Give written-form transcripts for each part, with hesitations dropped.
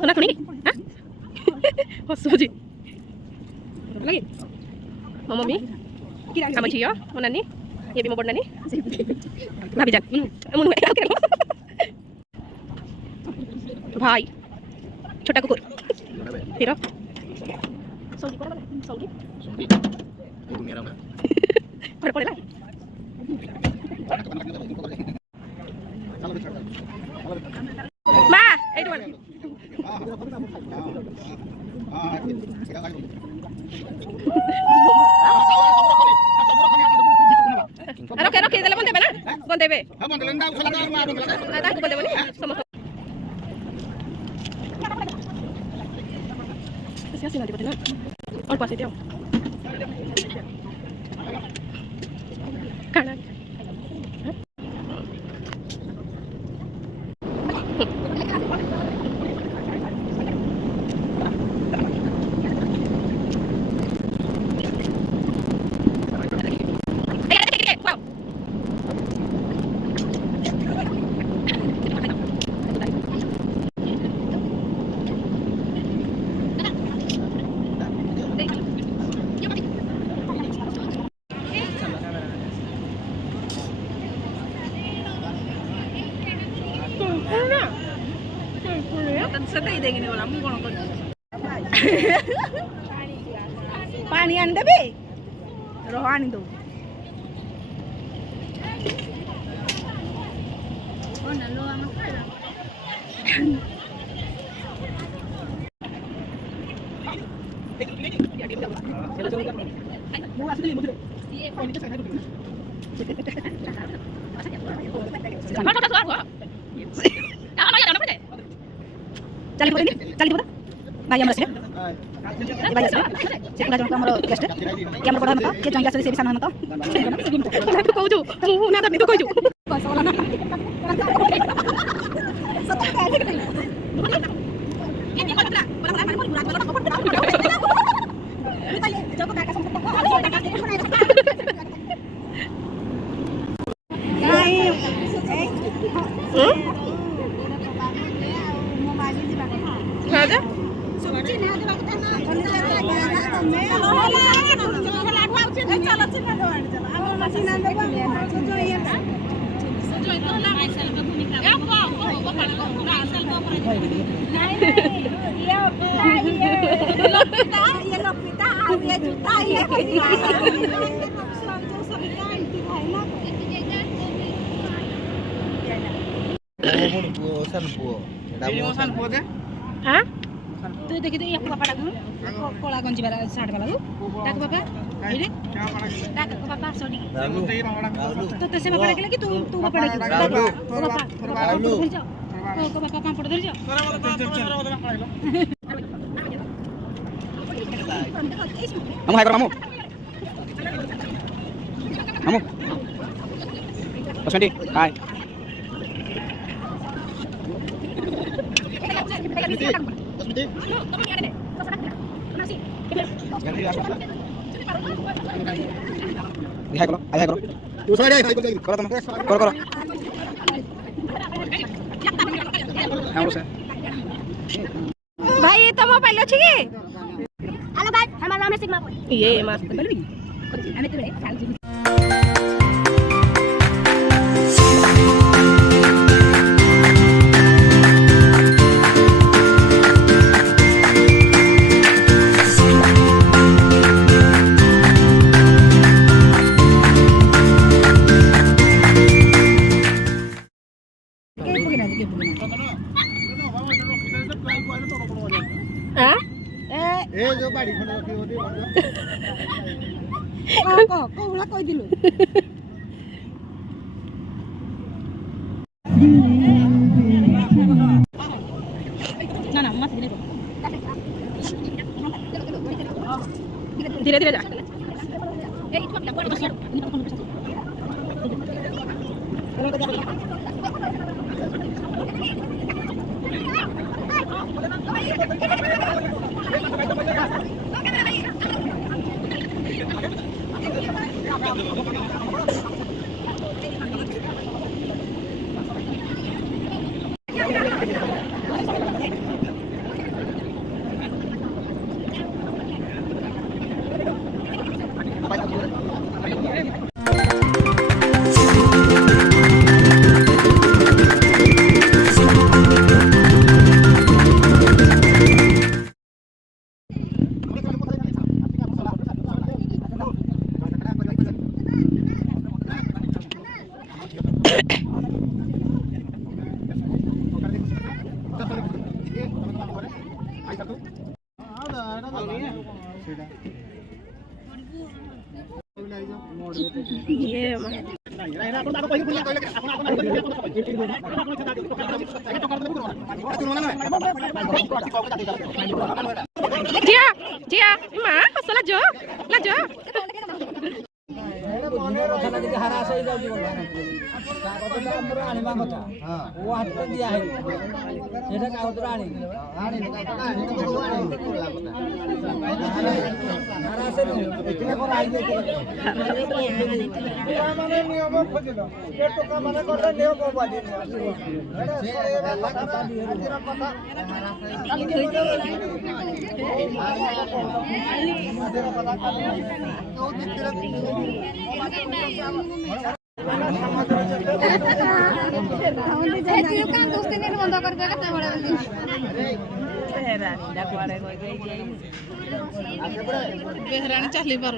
Anak ni? Hah? Hosu ji. Lagi. Mama mi? Sama Cio, mana ni? Ya mau borna ni? Nabi jak. Mun भाई छोटा कुकुर फिर सौगी पड़ा सौगी itu merah mah पड़ पड़ेला मा এই দুন Roke dale bon debe na bon debe ha bon dale ndam khala na bon dale ada ko bon debe ni sama Siapa sih nanti betul? Oh pas itu. Kanan. पानी आने दे बे रोहानी दो ओ नलो आमा खाला चल दे भाई हमरा से भाई से से पूरा जन हमरो गेस्ट के हमरो पढ़ा मत के जंगा से से बिसान मत ना तो कहू जो मुंह ना तो कहू जो बस वाला ना सत्य का है ये देखो तेरा बोला बोला पूरा बोला को बताइए जो को काका समझ Ada? Suci ni ada waktu na. Hah? Tu itu gitu ya papa dak kola gonji bala sat bala dak papa ini dak papa sorry tu tu se papa lagi tu papa lagi papa ko papa काम पड़ धर जा kamu hai kamu Mas Mendi hai Hai kalau, hai kalau. Tu saya hai kalau. Kalau teman, kalau. भाई तुम पहले छी की hello guys हमारा नाम है सिग्मा बॉय ये मस्त बोलबी हमें तो बड़े साल जो बाड़ी खंड रखी होती को उला कहि दिलु ना ना मत धीरे धीरे जा ए इतना बड़ा बड़ा बस ini pun bisa Dia, dia, ma, asal aja, aja. Behrani चली पार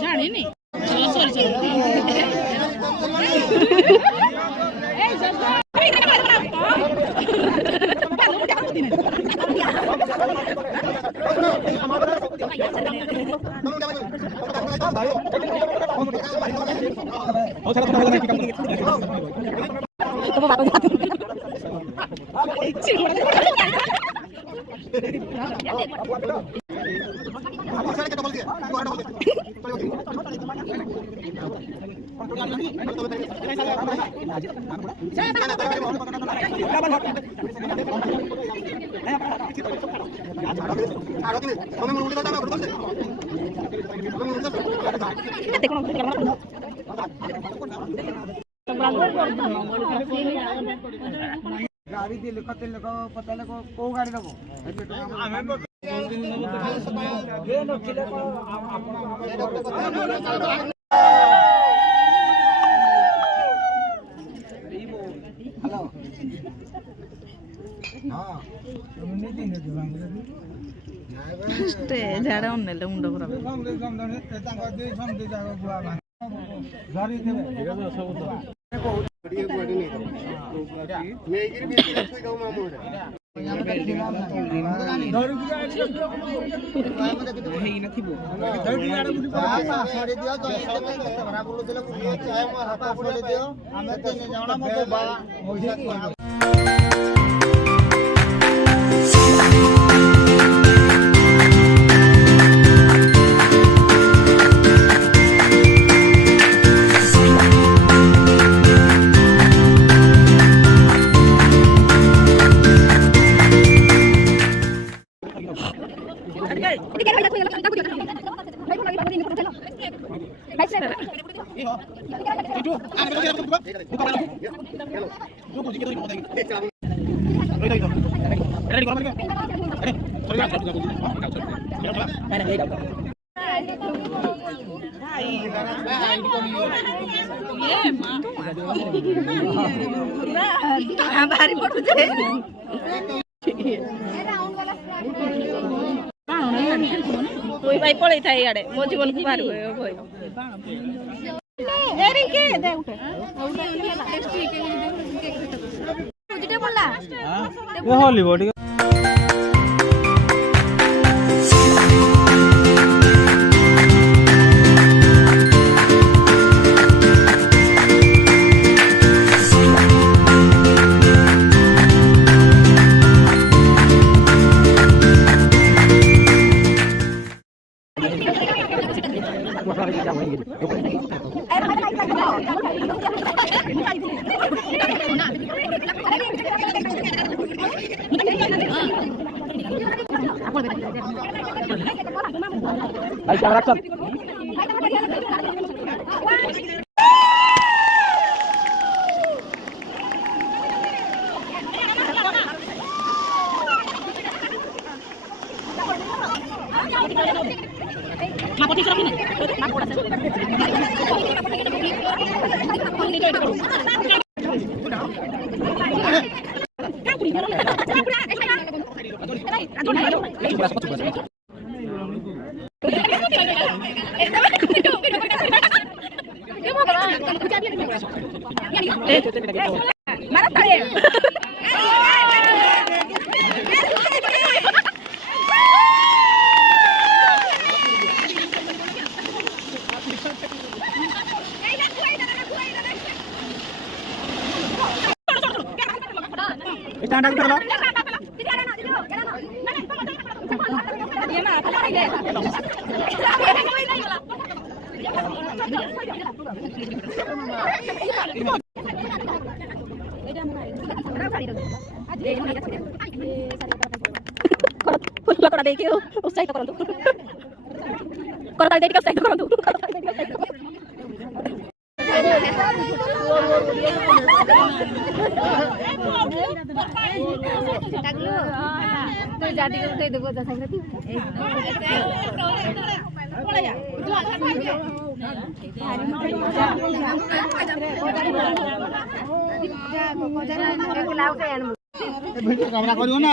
जाने नहीं चलो सॉरी गाड़ी दे लिखो तेल लिखो पता लिखो को गाड़ी दबो ये नखिले को हेलो हां तुमने दिन स्टेज आड़े उन्नेले मुंड पुरा तांको दे समझे जागो बुआ गाड़ी देबे एगा तो सब तो वीडियो बॉडी नहीं मेगिर भी कोई गाँव में मोड़ भारी पड़ुछे कोई भाई पड़े था इे मो जीवन को बाहर भय ए रिंकी दे उठे उठे बोला ये होली बॉडी स्टैंड अप कर लो ଫୁଲ କଡ଼ା ଦେଇକି ଉତ୍ସାହିତ କରନ୍ତୁ କରତାଳି ଦେଇକି ଉତ୍ସାହିତ କରନ୍ତୁ वीडियो कैमरा करियो ना